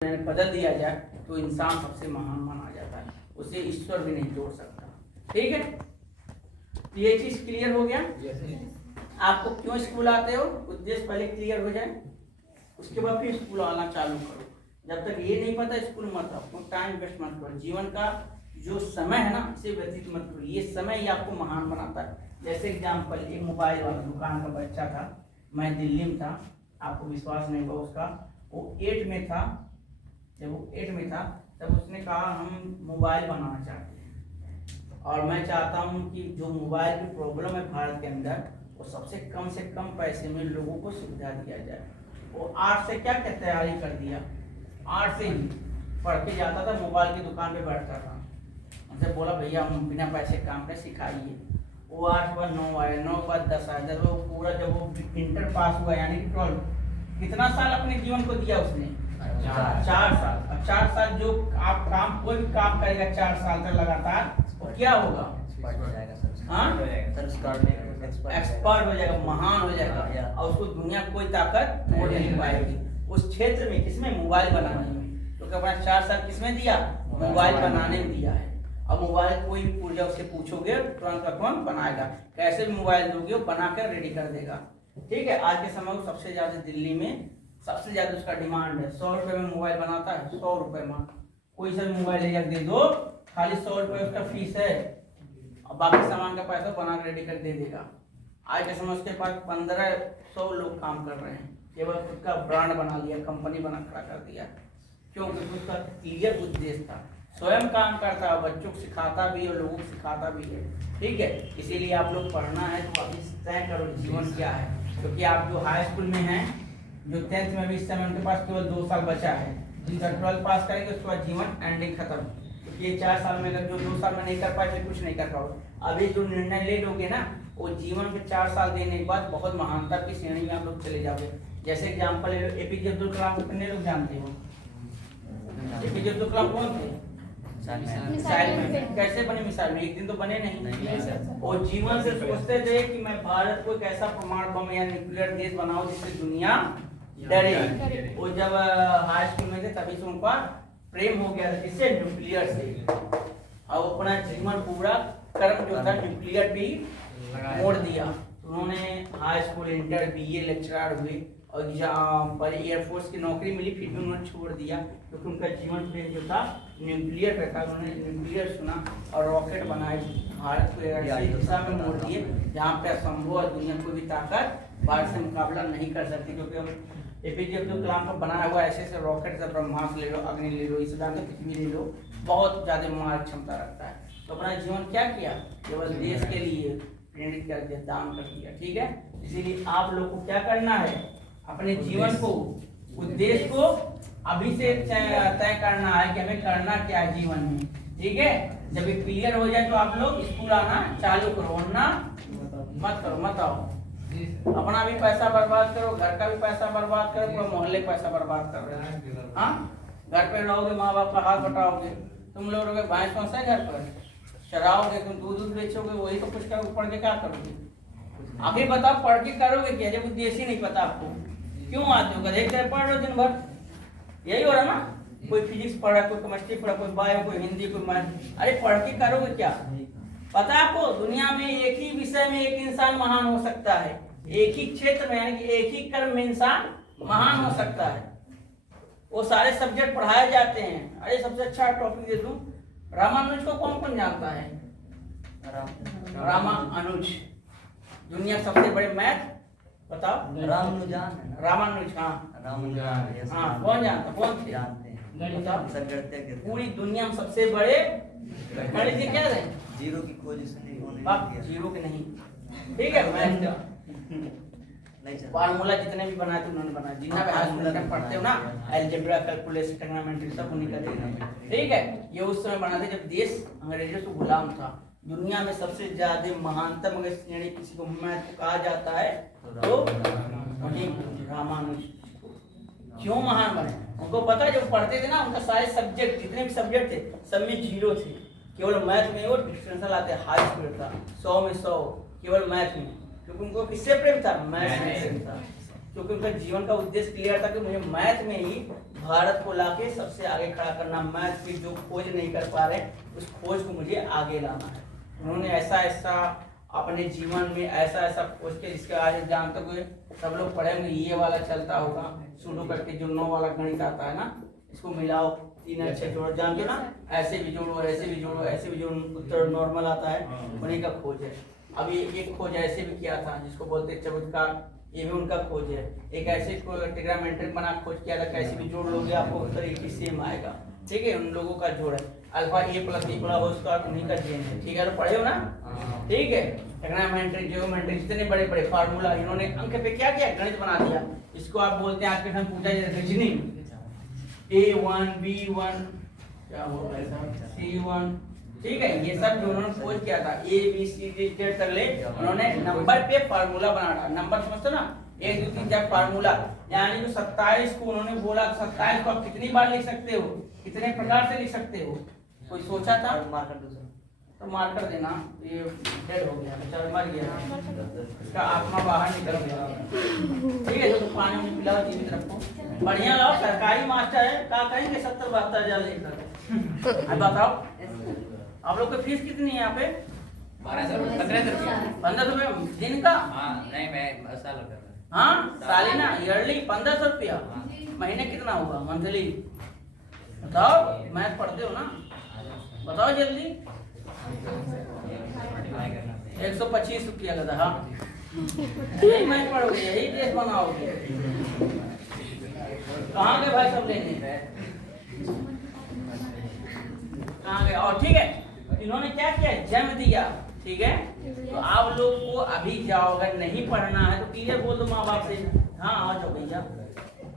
बदल दिया जाए तो इंसान सबसे महान माना जाता है, उसे ईश्वर भी नहीं तोड़ सकता। ठीक है, तो ये चीज क्लियर हो गया। आपको क्यों स्कूल आते हो, उद्देश्य पहले क्लियर हो जाए, उसके बाद फिर स्कूल आना चालू करो। जब तक ये नहीं पता स्कूल मत आओ, टाइम वेस्ट मत करो। जीवन का जो समय है ना, इसे व्यतीत मत करो, ये समय ही आपको महान बनाता है। जैसे एग्जाम्पल, एक मोबाइल वाला दुकान का बच्चा था, मैं दिल्ली में था, आपको विश्वास नहीं होगा उसका, वो 8 में था। जब वो 8 में था तब उसने कहा हम मोबाइल बनाना चाहते हैं और मैं चाहता हूँ कि जो मोबाइल की प्रॉब्लम है भारत के अंदर, वो सबसे कम पैसे में लोगों को सुविधा दिया जाए। वो 8 से क्या तैयारी कर दिया, 8 से ही पढ़ के जाता था, मोबाइल की दुकान पे बैठता था। उनसे बोला भैया हम बिना पैसे काम कर सिखाइए। वो 8 के बाद 9 आया, 9 के बाद 10 आया। जब वो पूरा जब वो इंटर पास हुआ यानी कि 12, कितना साल अपने जीवन को दिया उसने, 4 साल। अब 4 साल जो आप काम कोई भी काम करेगा 4 साल तक लगातार, वो क्या होगा, एक्सपर्ट हो जाएगा, महान हो जाएगा और उसको दुनिया कोई ताकत तोड़ नहीं पाएगी उस क्षेत्र में। किसमें, मोबाइल बनाने में। तो अपना 4 साल किसमें दिया, मोबाइल बनाने में दिया है। अब मोबाइल कोई भी पुर्जा उससे पूछोगे तुरंत का तुरंत बनाएगा, कैसे भी मोबाइल दोगे वो बना कर रेडी कर देगा। ठीक है, आज के समय में सबसे ज्यादा दिल्ली में सबसे ज्यादा उसका डिमांड है। 100 रुपए में मोबाइल बनाता है, 100 रुपए में कोई सा मोबाइल ले दे दो, खाली 100 रुपए उसका फीस है और बाकी सामान का पैसा बना कर रेडी कर दे देगा। आज के समय उसके पास 1500 लोग काम कर रहे हैं, केवल खुद का ब्रांड बना लिया, कंपनी बना खड़ा कर दिया, क्योंकि उसका क्लियर उद्देश्य था। स्वयं काम करता है, बच्चों को सिखाता भी है, लोगों को सिखाता भी है। ठीक है, इसीलिए आप लोग पढ़ना है तो अभी तय करो जीवन क्या है, क्योंकि आप जो हाई स्कूल में हैं, जो 10th में भी इस समय उनके पास केवल 2 साल बचा है। जिनका 12 पास करेंगे उसके बाद जीवन एंडिंग खत्म। क्योंकि ये 4 साल में अगर जो 2 साल में नहीं कर पाए फिर कुछ नहीं कर पाओगे। अभी जो निर्णय ले लोगे ना, वो जीवन के 4 साल देने के बाद बहुत महानता की श्रेणी में आप लोग चले जाओगे। जैसे एग्जाम्पल एपीजे अब्दुल कलाम को कितने लोग जानते हो, एपीजे अब्दुल कलाम कौन थे, मिसाइल में कैसे बने, मिसाइल में एक दिन तो बने नहीं। और जीवन से सोचते थे कि मैं भारत को एक ऐसा परमाणु बम या न्यूक्लियर देश बनाऊं जिससे दुनिया डरे। वो जब हाई स्कूल में थे तभी से उनका प्रेम हो गया था, किससे, न्यूक्लियर से। और अपना जीवन पूरा कर्म जो था न्यूक्लियर भी मोड़ दिया। उन्होंने high school, inter, BA lecturer हुए और जहाँ पर एयरफोर्स की नौकरी मिली फिर भी उन्होंने छोड़ दिया, क्योंकि उनका जीवन प्रेम जो था न्यूक्लियर पे था। उन्होंने न्यूक्लियर सुना और रॉकेट बनाए, भारत को ऐसी दिशा में मोड़ दिए जहाँ पे असंभव और दुनिया कोई भी ताकत भारत से मुकाबला नहीं कर सकती। क्योंकि हम एपीजे अब्दुल कलाम का बनाया हुआ ऐसे ऐसे रॉकेट से, ब्रह्मास्त्र ले लो, अग्नि ले लो, ईसान पृथ्वी ले लो, बहुत ज्यादा मार क्षमता रखता है। तो अपना जीवन क्या किया, केवल देश के लिए प्रेरित कर दिया, दान कर दिया। ठीक है, इसीलिए आप लोग को क्या करना है, अपने जीवन को, उद्देश्य को अभी से तय करना है कि हमें करना क्या है जीवन में। ठीक है, जब ये क्लियर हो जाए तो आप लोग स्कूल आना चालू करो, वरना मत करो, मत आओ। अपना भी पैसा बर्बाद करो, घर का भी पैसा बर्बाद करो, पूरा मोहल्ले का पैसा बर्बाद कर रहे हैं। हाँ, घर पे रहोगे, माँ बाप का हाथ बटाओगे, तुम लोग रहोगे भैंस कौन सा घर पर चराओगे, तुम दूध बेचोगे, वही तो कुछ कर पढ़ के क्या करोगे। आखिर बताओ पढ़ के करोगे क्या, जब उद्देश्य ही नहीं पता आपको, क्यों आते हो, गधे की पढ़ रहे हो दिन भर, यही हो रहा ना। कोई फिजिक्स पढ़ा, कोई केमिस्ट्री पढ़ा, कोई बायो, कोई हिंदी, कोई मैथ, अरे पढ़ के करोगे क्या। पता है आपको, दुनिया में एक ही विषय में एक इंसान महान हो सकता है, एक ही क्षेत्र में यानी कि एक ही कर्म में इंसान महान हो सकता है। वो सारे सब्जेक्ट पढ़ाए जाते हैं। अरे सबसे अच्छा टॉपिक दे दूं, रामानुज को कौन कौन जानता है, रामानुज दुनिया सबसे बड़े मैथ, बताओ, रामानुज, हाँ रामानुज, हाँ कौन जानता, कौन थे जानते हैं, पूरी दुनिया में सबसे बड़े गणित क्या है, जीरो की खोज इसने होने, जीरो के नहीं। ठीक है, मैथ का फार्मूला जितने भी बनाए थे उन्होंने बनाया, जितना भी हाई स्कूल में पढ़ते हो ना, अलजेब्रा, कैलकुलस, ट्रिग्नोमेट्री सब उन्हीं का देना। ठीक है, ये उस समय बनाते जब देश अंग्रेजों से गुलाम था। दुनिया में सबसे ज्यादा महानतम अगर श्रेणी किसी को मैथ कहा जाता है तो रामानुज। क्यों महान बने, उनको पता है जब पढ़ते थे ना, उनका सारे सब्जेक्ट जितने भी सब्जेक्ट थे सब में 0 थे, केवल मैथ में वो डिफरेंशियल आते, हाई स्कूल था 100 में 100 केवल मैथ में, क्योंकि उनको किससे प्रेम था, मैथ से प्रेम था। क्योंकि उनका जीवन का उद्देश्य क्लियर था कि मुझे मैथ में ही भारत को लाके सबसे आगे खड़ा करना, मैथ की जो खोज नहीं कर पा रहे उस खोज को मुझे आगे लाना है। उन्होंने ऐसा ऐसा अपने जीवन में ऐसा ऐसा खोज के, जिसके आज जानते हुए सब लोग पढ़ेंगे, ये वाला चलता होगा शुरू करके, जो 9 वाला गणित आता है ना, इसको मिलाओ 3 अच्छे जोड़, जानते हो ना, ऐसे भी जोड़ो ऐसे भी जोड़ो ऐसे भी जोड़ो, उत्तर नॉर्मल आता है, उन्हीं का खोज है। अब ये एक खोज ऐसे भी किया था जिसको बोलते हैं चमत्कार, ये भी उनका खोज है। एक ऐसे ट्रिग्नोमेट्रिक बना खोज किया था, कैसे भी जोड़ लोगे आपको उत्तर एक ही सेम आएगा, ठीक है, उन लोगों का जोड़ है। अल्फा ए प्लस बी प्लस हो उसका उन्हीं का जेन है, ठीक है, तो पढ़े हो ना, ठीक है। ट्रिग्नोमेट्रिक जियोमेट्रिक जितने बड़े बड़े फार्मूला इन्होंने अंक पे क्या किया, गणित बना दिया। इसको आप बोलते हैं, आज के टाइम पूछा जाए रीजनिंग, A1 B1 क्या होगा C1, ठीक है, ये सब जो उन्होंने खोज किया था A B C D state तक ले, उन्होंने नंबर पे फार्मूला बनाया। नंबर समझते ना, 1 2 3 4 फार्मूला, यानी जो 27 को उन्होंने बोला 27 को आप कितनी बार लिख सकते हो, कितने प्रकार से लिख सकते हो, कोई सोचा था? तो मार कर देना, ये डेड हो गया, बेचारा मर गया, इसका आत्मा बाहर निकल गया, ठीक है। तो पानी में पिलाओ, जीवित रखो, बढ़िया लाओ, सरकारी मास्टर है, क्या कहेंगे 70-72 हजार लेकर। अब बताओ आप लोग की फीस कितनी है यहाँ पे? 1500 रुपये दिन का? नहीं, मैं साल कर रहा हूँ। हाँ, सालिना ईयरली 1500 रुपया, महीने कितना होगा मंथली? बताओ, मैथ पढ़ते हो ना, बताओ जल्दी। 125 रुपया का, हाँ, यही मैथ पढ़ोगे, यही ड्रेस बनाओगे। कहाँ गए भाई सब लेने, कहाँ गए? और ठीक है, इन्होंने क्या किया, जन्म दिया, ठीक है। तो आप लोग को अभी जाओ, अगर नहीं पढ़ना है तो क्लियर बोल दो माँ बाप से, हाँ आ जाओ भैया,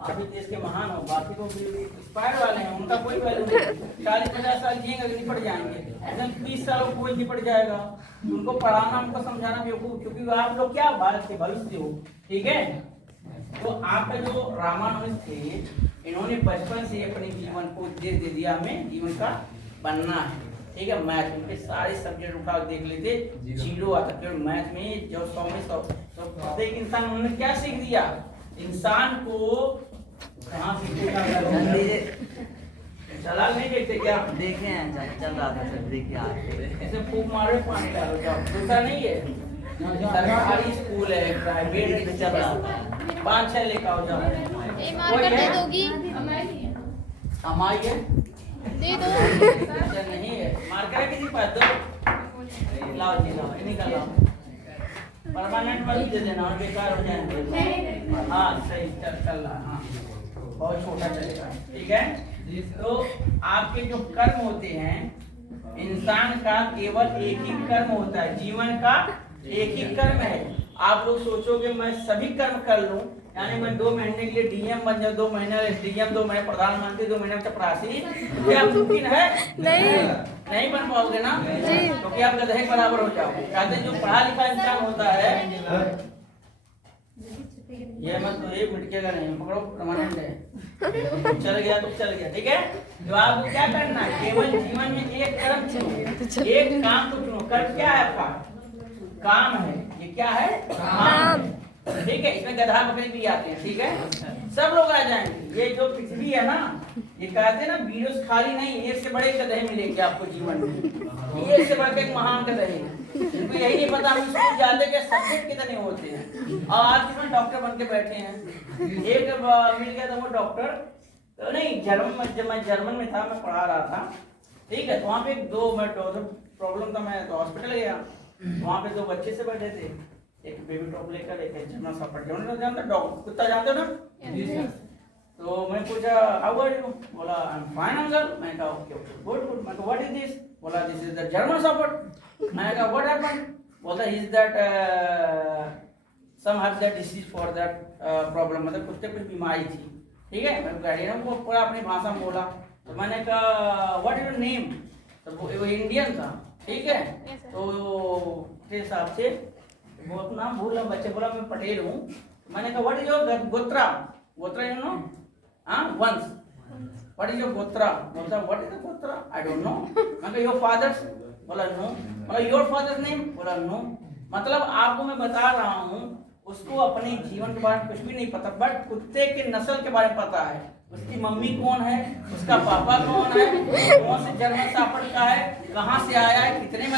आप भी देश के महान हो, बाकी तो एक्सपायर वाले हैं, उनका कोई वैल्यू नहीं, 40-50 साल जिएंगे अगर निपट जाएंगे, एकदम 30 साल को कोई निपट जाएगा। उनको पढ़ाना, उनको समझाना बेवकूफ, क्योंकि आप लोग क्या भारत के भविष्य हो, ठीक है। तो आपका जो रामानुज थे, इन्होंने बचपन से अपने जीवन को उद्देश्य दे दिया, हमें जीवन का बनना है, ठीक है। मैथ उनके सारे सब्जेक्ट उठा देख लेते, 0 आता, केवल मैथ में जो 100 में 100। तो प्रत्येक इंसान, उन्होंने क्या सीख दिया, इंसान को कहाँ सीखेगा, चला नहीं देखते क्या, देखे हैं, चल रहा था सर, देखे ऐसे फूक मारो, पानी डालो, जाओ, दूसरा नहीं है, सरकारी स्कूल है, प्राइवेट चल रहा था, 5-6 लेकर आओ, जाओ, दे दोगी, हमारी है, दे दो, नहीं है, मार्कर है किसी पास, दो लाओ जी, लाओ इन्हीं का लाओ, परमानेंट वाली दे देना और बेकार हो जाएंगे। हाँ सही, चल रहा, हाँ बहुत छोटा चलेगा, ठीक है। तो आपके जो कर्म होते हैं, इंसान का केवल एक ही कर्म होता है, जीवन का एक ही कर्म है। आप लोग सोचोगे मैं सभी कर्म कर लूं, यानी मैं 2 महीने के लिए डीएम बन जाऊं, 2 महीने डीएम, 2 महीने प्रधानमंत्री, 2 महीने चपरासी, क्या मुमकिन है? नहीं बन पाओगे ना, क्योंकि आप गधे के बराबर हो जाओगे। कहते हैं जो पढ़ा लिखा इंसान होता है, ये मत तो एक मिटकेगा नहीं, पकड़ो, परमानेंट है, चल गया तो चल गया, ठीक है। तो आपको क्या करना है, केवल जीवन में एक कर्म चुनो, एक काम को चुनो। कर्म क्या है आपका? काम है, ये क्या है? काम, ठीक है। इसमें गधा बकरी भी आते हैं, ठीक है, सब लोग आ जाएंगे। ये जो पृथ्वी है ना, ये कहते हैं ना, वीडियोस खाली नहीं, एक से बड़े गधे मिलेंगे आपको जीवन में, ये से बढ़कर एक महान गधे हैं। इनको यही नहीं पता हम स्कूल जाते कि सब्जेक्ट कितने होते हैं, और आज इसमें डॉक्टर बन के बैठे हैं। एक मिल गया था वो डॉक्टर, तो नहीं, जब मैं जर्मन में था, मैं पढ़ा रहा था, ठीक है। तो वहाँ पे 2 मिनट प्रॉब्लम था, मैं तो हॉस्पिटल गया, वहाँ पे 2 बच्चे से बैठे थे, एक बेबी टॉप लेकर, एक जर्मन शॉर्ट, जानते डॉग कुत्ता जानते हो ना? तो मैं पूछा हाउ आर यू, बोला आई एम फाइन अंकल। मैं कहा ओके गुड गुड। मैं कहा व्हाट इज दिस, बोला this is the German short. मैं कहा व्हाट हैपेंड, बोला is that some have that disease for that problem, मतलब कुछ बीमारी थी, ठीक है। मैं गार्डियन को पूरा अपनी भाषा में बोला। तो मैंने कहा व्हाट इज योर नेम, तो वो इंडियन था, ठीक है। तो उसके हिसाब से वो अपना भूल, बच्चे बोला मैं पटेल हूँ। मैंने कहा व्हाट इज योर गोत्रा, गोत्रा यू नो, वंश, व्हाट इज योर गोत्रा, बोलता व्हाट इज द गोत्रा, आई डोंट नो। मैं कहा योर फादर्स, बोला नो। मतलब योर फादर्स नेम, बोला नो। मतलब आपको मैं बता रहा हूँ उसको अपने जीवन के बारे में कुछ भी नहीं पता, बट कुत्ते के नस्ल के बारे में पता है। उसकी मम्मी कौन है, उसका पापा कौन है, कौन से जर्मन शेफर्ड का है, कहाँ से आया है, कितने में